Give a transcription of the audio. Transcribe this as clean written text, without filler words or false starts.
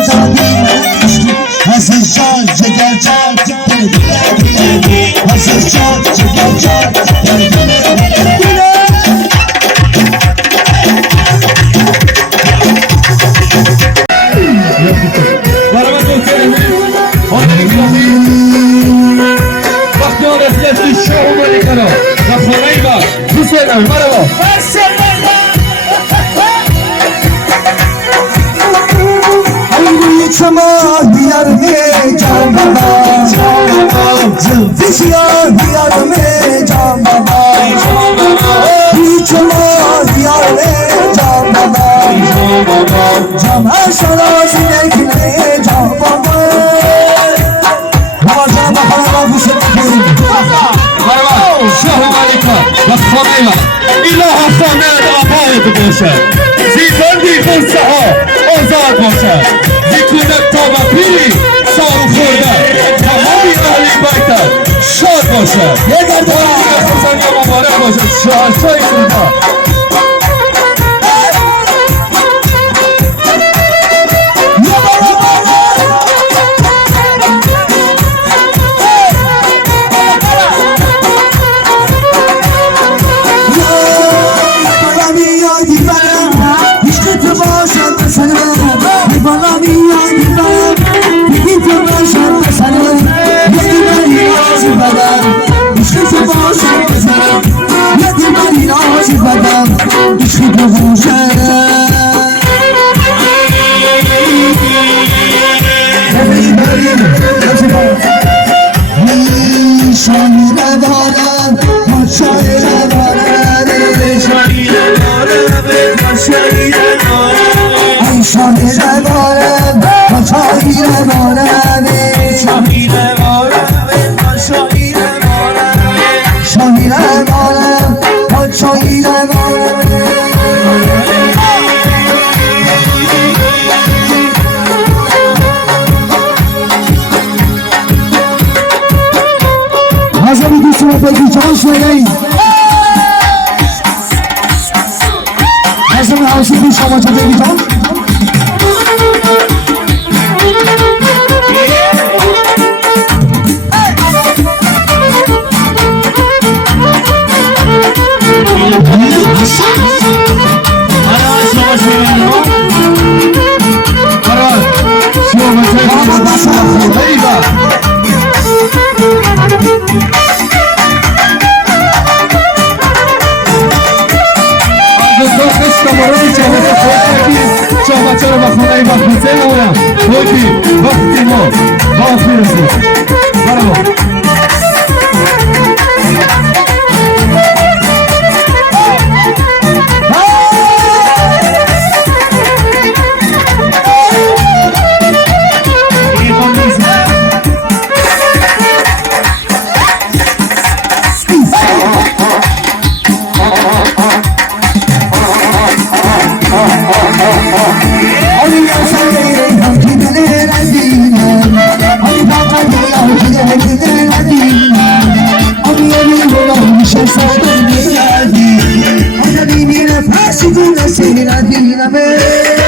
آزادی حسین جان جگر جان حسین جان جگر جان وقتی آن اسلسی شاه اومدی کنم و خانه ای با دوست بدم مرا شما دیار می جان بابا زلفیشیا دیار می جان بابا شما دیار می جان بابا جام شراز نکنه جان بابا مواجه بخواه با گوشه بکنیم شاه مالکا و خانه ای با ایلا حسانه آقای باشه زیبندی خونسه ها آزاد باشه زیکونت تا و پیری سارو خورده تمامی اهلی بیتر شاد باشه یه گرده حسانی مبارک باشه شای خونده بگی جان شوی حسن حوشی شما چه بگی جان چرا با خانه ای وقت میزه نمونم توی وقتی ما غافی رسید برای Seni la dina me